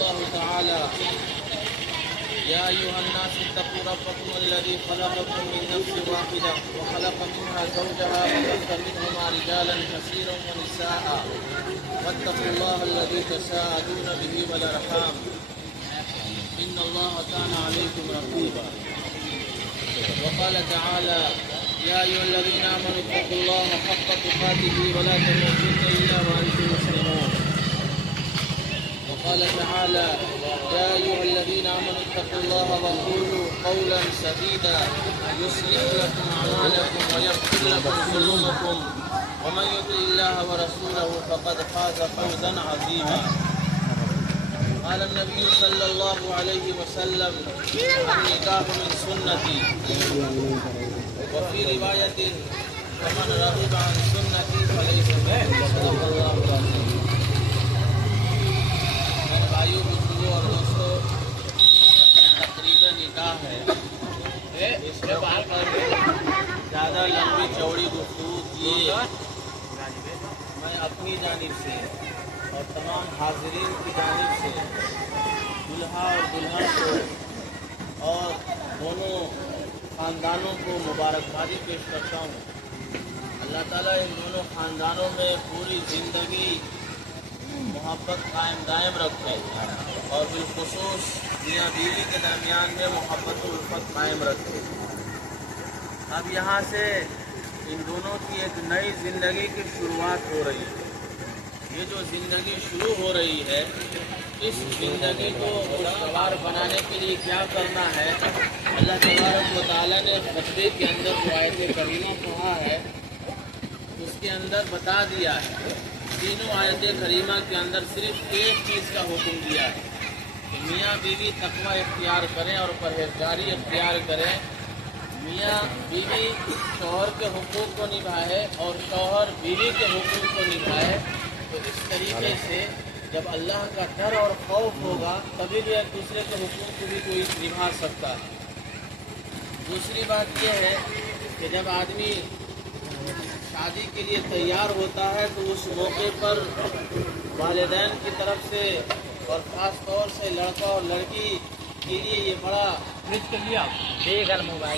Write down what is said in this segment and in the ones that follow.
الله تعالى: يا أيها الناس اتقوا ربكم الذي خلقكم من نفس واحدة وخلق منها زوجها وبث منهما رجالا كثيرا ونساء واتقوا الله الذي تساءلون به والأرحام إن الله كان عليكم رقيبا. وقال تعالى: يا أيها الذين آمنوا اتقوا الله حق تقاته ولا تموتن إلا وأنتم مسلمون. وقال تعالى: يا أيها الذين آمنوا اتقوا الله وقولوا قولا سديدا يصلح لكم أعمالكم ويغفر لكم ذنوبكم ومن يطع الله ورسوله فقد فاز فوزا عظيما. قال النبي صلى الله عليه وسلم: النكاح من سنتي. وفي رواية: ومن رغب عن سنتي فليس مني. صدق الله العظيم. میرے بھائیوں، بزرگوں اور دوستوں، تقریباً نکاح ہے، اس کے بعد زیادہ لمبی چوڑی گفتگو کیے میں اپنی جانب سے اور تمام حاضرین کی جانب سے دلہا اور دلہن کو اور دونوں خاندانوں کو مبارکبادی پیش کرتا ہوں۔ اللہ تعالیٰ ان دونوں خاندانوں میں پوری زندگی محبت قائم دائم رکھے اور بالخصوص میاں بیوی کے درمیان میں محبت و الفت قائم رکھے۔ اب یہاں سے ان دونوں کی ایک نئی زندگی کی شروعات ہو رہی ہے۔ یہ جو زندگی شروع ہو رہی ہے، اس زندگی کو خوشگوار بنانے کے لیے کیا کرنا ہے، اللہ تبارک و تعالیٰ نے خطبے کے اندر جو آیت کریمہ کہا ہے اس کے اندر بتا دیا ہے۔ تینوں آیت کریمہ کے اندر صرف ایک چیز کا حکم دیا ہے کہ میاں بیوی تقوی اختیار کریں اور پرہیزگاری اختیار کریں، میاں بیوی شوہر کے حقوق کو نبھائے اور شوہر بیوی کے حقوق کو نبھائے۔ تو اس طریقے سے جب اللہ کا ڈر اور خوف ہوگا تبھی بھی ایک دوسرے کے حقوق کو بھی کوئی نبھا سکتا ہے۔ دوسری بات یہ ہے کہ جب آدمی شادی کے لیے تیار ہوتا ہے تو اس موقع پر والدین کی طرف سے اور خاص طور سے لڑکا اور لڑکی کے لیے یہ بڑا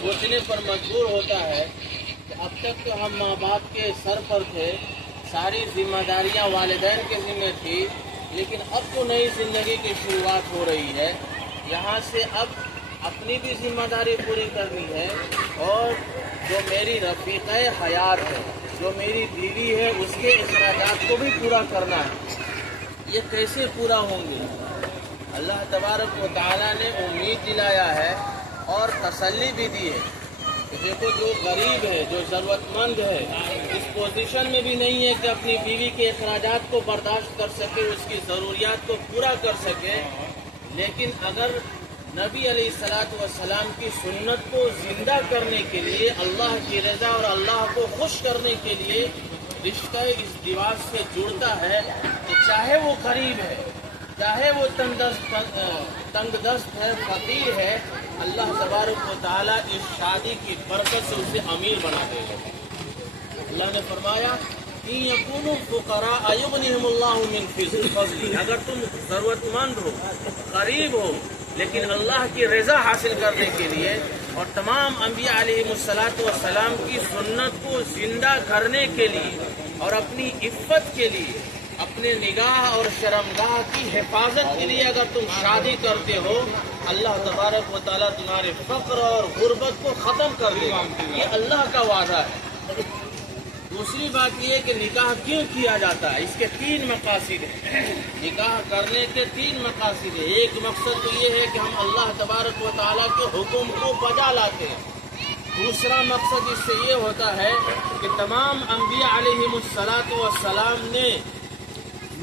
سوچنے پر مجبور ہوتا ہے کہ اب تک تو ہم ماں باپ کے سر پر تھے، ساری ذمہ داریاں والدین کے ذمہ تھی، لیکن اب تو نئی زندگی کی شروعات ہو رہی ہے، یہاں سے اب اپنی بھی ذمہ داری پوری کرنی ہے اور جو میری رفیقہ حیات ہے، جو میری بیوی ہے، اس کے اخراجات کو بھی پورا کرنا ہے۔ یہ کیسے پورا ہوں گے؟ اللہ تبارک و تعالیٰ نے امید دلایا ہے اور تسلی بھی دی ہے کہ دیکھو جو غریب ہے، جو ضرورت مند ہے، اس پوزیشن میں بھی نہیں ہے کہ اپنی بیوی کے اخراجات کو برداشت کر سکے، اس کی ضروریات کو پورا کر سکے، لیکن اگر نبی علیہ الصلوۃ والسلام کی سنت کو زندہ کرنے کے لیے، اللہ کی رضا اور اللہ کو خوش کرنے کے لیے رشتہ ازدواج سے جڑتا ہے کہ چاہے وہ غریب ہے، چاہے وہ تنگ دست ہے، فقیر ہے، اللہ تبارک و تعالیٰ اس شادی کی برکت سے اسے امیر بنا دے گا۔ اللہ نے فرمایا کہ یکونوا فقراء یغنیہم اللہ من فضلہ، اگر تم ضرورت مند ہو، غریب ہو، لیکن اللہ کی رضا حاصل کرنے کے لیے اور تمام انبیاء علیہ السلام کی سنت کو زندہ کرنے کے لیے اور اپنی عفت کے لیے، اپنے نگاہ اور شرمگاہ کی حفاظت کے لیے اگر تم شادی کرتے ہو، اللہ تبارک و تعالیٰ تمہارے فقر اور غربت کو ختم کر دے گا۔ یہ اللہ کا وعدہ ہے۔ دوسری بات یہ کہ نکاح کیوں کیا جاتا ہے، اس کے تین مقاصد ہیں۔ نکاح کرنے کے تین مقاصد ہیں۔ ایک مقصد تو یہ ہے کہ ہم اللہ تبارک و تعالیٰ کے حکم کو بجا لاتے ہیں۔ دوسرا مقصد اس سے یہ ہوتا ہے کہ تمام انبیاء علیہ السلام نے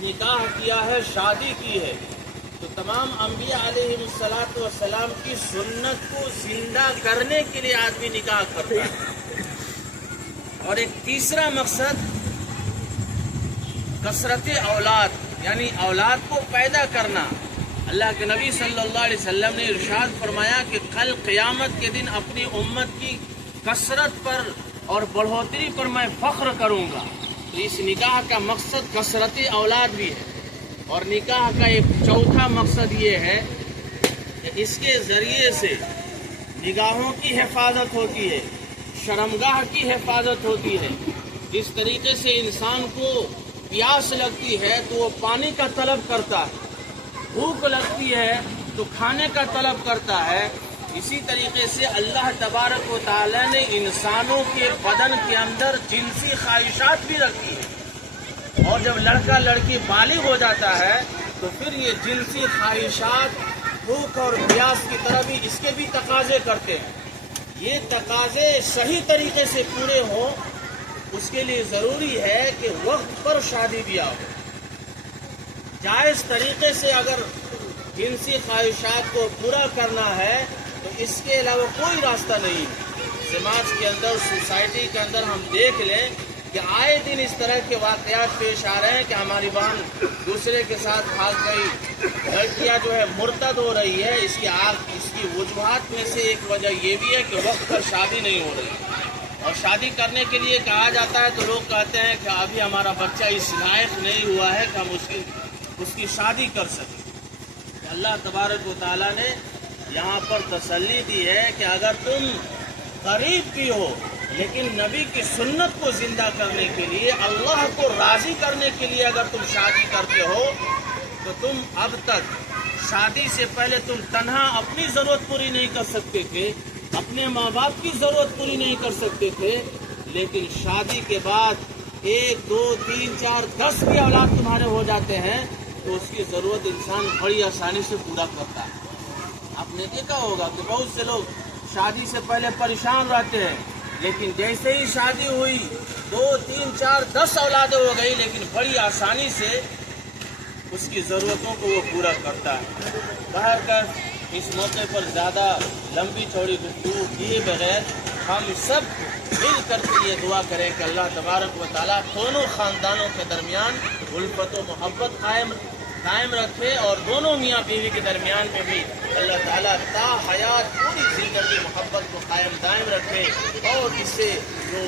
نکاح کیا ہے، شادی کی ہے، تو تمام انبیاء علیہ السلام کی سنت کو زندہ کرنے کے لیے آدمی نکاح کرتا ہے۔ اور ایک تیسرا مقصد کثرت اولاد، یعنی اولاد کو پیدا کرنا۔ اللہ کے نبی صلی اللہ علیہ وسلم نے ارشاد فرمایا کہ کل قیامت کے دن اپنی امت کی کثرت پر اور بڑھوتری پر میں فخر کروں گا۔ تو اس نکاح کا مقصد کثرت اولاد بھی ہے۔ اور نکاح کا ایک چوتھا مقصد یہ ہے کہ اس کے ذریعے سے نگاہوں کی حفاظت ہوتی ہے، شرمگاہ کی حفاظت ہوتی ہے۔ جس طریقے سے انسان کو پیاس لگتی ہے تو وہ پانی کا طلب کرتا ہے، بھوک لگتی ہے تو کھانے کا طلب کرتا ہے، اسی طریقے سے اللہ تبارک و تعالی نے انسانوں کے بدن کے اندر جنسی خواہشات بھی رکھی ہے، اور جب لڑکا لڑکی بالغ ہو جاتا ہے تو پھر یہ جنسی خواہشات بھوک اور پیاس کی طرح بھی اس کے بھی تقاضے کرتے ہیں۔ یہ تقاضے صحیح طریقے سے پورے ہوں، اس کے لیے ضروری ہے کہ وقت پر شادی بیاہ ہو۔ جائز طریقے سے اگر جنسی خواہشات کو پورا کرنا ہے تو اس کے علاوہ کوئی راستہ نہیں ہے۔ سماج کے اندر، سوسائٹی کے اندر ہم دیکھ لیں کہ آئے دن اس طرح کے واقعات پیش آ رہے ہیں کہ ہماری بہن دوسرے کے ساتھ بھاگ گئی، لڑکیاں جو ہے مرتد ہو رہی ہے۔ اس کی وجوہات میں سے ایک وجہ یہ بھی ہے کہ وقت پر شادی نہیں ہو رہی، اور شادی کرنے کے لیے کہا جاتا ہے تو لوگ کہتے ہیں کہ ابھی ہمارا بچہ اس لائق نہیں ہوا ہے کہ ہم اس کی شادی کر سکیں۔ اللہ تبارک و تعالیٰ نے یہاں پر تسلی دی ہے کہ اگر تم غریب بھی ہو لیکن نبی کی سنت کو زندہ کرنے کے لیے، اللہ کو راضی کرنے کے لیے اگر تم شادی کرتے ہو تو تم اب تک شادی سے پہلے تم تنہا اپنی ضرورت پوری نہیں کر سکتے تھے، اپنے ماں باپ کی ضرورت پوری نہیں کر سکتے تھے، لیکن شادی کے بعد 1 2 3 4 10 بھی اولاد تمہارے ہو جاتے ہیں تو اس کی ضرورت انسان بڑی آسانی سے پورا کرتا ہے۔ آپ نے دیکھا ہوگا کہ بہت سے لوگ شادی سے پہلے پریشان رہتے ہیں، لیکن جیسے ہی شادی ہوئی 2 3 4 10 اولادیں ہو گئی، لیکن بڑی آسانی سے اس کی ضرورتوں کو وہ پورا کرتا ہے۔ بہرکیف اس موقع پر زیادہ لمبی چوڑی گفتگو کیے بغیر ہم سب مل کر کے یہ دعا کریں کہ اللہ تبارک و تعالیٰ دونوں خاندانوں کے درمیان الفت و محبت قائم رکھے، اور دونوں میاں بیوی کے درمیان میں بھی اللہ تعالیٰ تا حیات پوری زندگی محبت کو قائم دائم رکھے، اور اس سے جو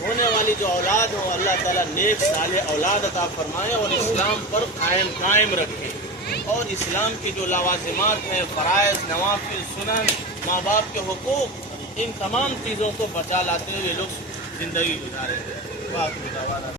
ہونے والی جو اولاد ہو اللہ تعالیٰ نیک صالح اولاد عطا فرمائے اور اسلام پر قائم رکھے، اور اسلام کی جو لوازمات ہیں، فرائض، نوافل، سنن، ماں باپ کے حقوق، ان تمام چیزوں کو بچا لاتے ہوئے لوگ زندگی گزارے۔